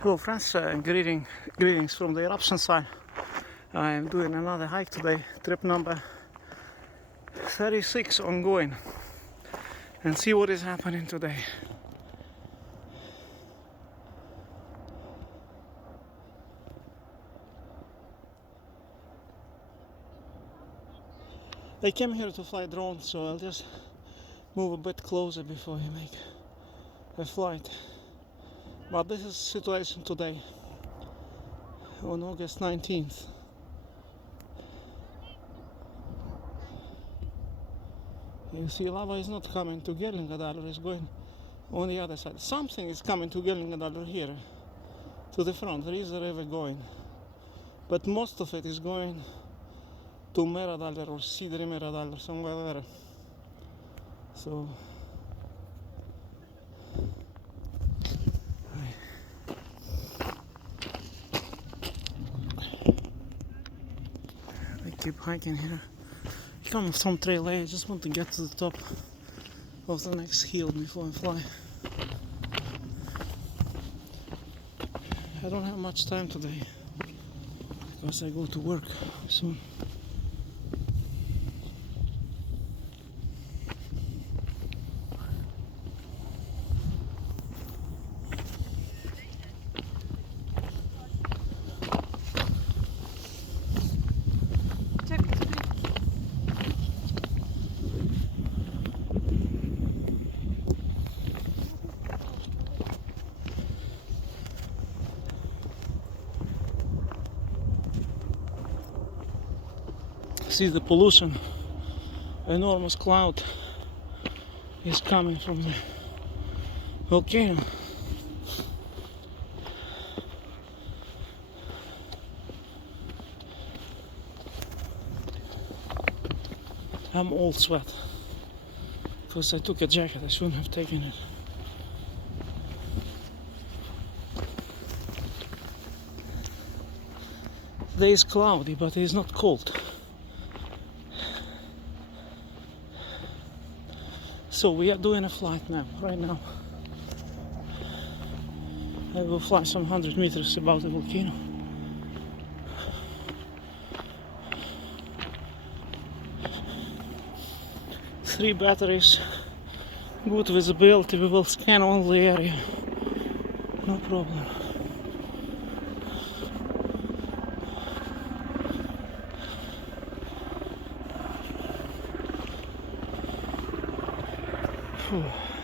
Hello friends, greetings from the eruption site. I am doing another hike today, trip number 36 ongoing, and see what is happening today. I came here to fly drone, so I'll just move a bit closer before you make a flight. But this is the situation today, on August 19th. You see, lava is not coming to Fagridalur, it's going on the other side. Something is coming to Fagridalur here, to the front. There is a river going, but most of it is going to Fagridalur or Fagridalur, somewhere there. So I keep hiking here. Coming from trail A, I just want to get to the top of the next hill before I fly. I don't have much time today because I go to work soon. See the pollution, enormous cloud is coming from the volcano. I'm all sweat because I took a jacket. I shouldn't have taken it. Today is cloudy, but it is not cold. So we are doing a flight now, right now. I will fly some 100 meters above the volcano. Three batteries, good visibility, we will scan all the area, no problem.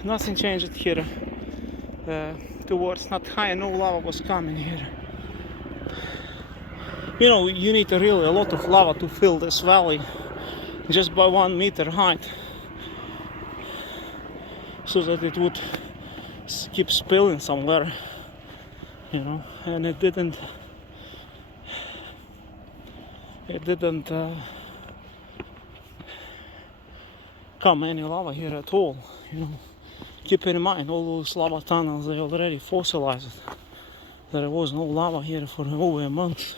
Nothing changed here. Towards not high, no lava was coming here. You know, you need really a lot of lava to fill this valley just by 1 meter height, so that it would keep spilling somewhere, you know, and it didn't come any lava here at all, you know. Keep in mind, all those lava tunnels, they already fossilized. There was no lava here for over a month.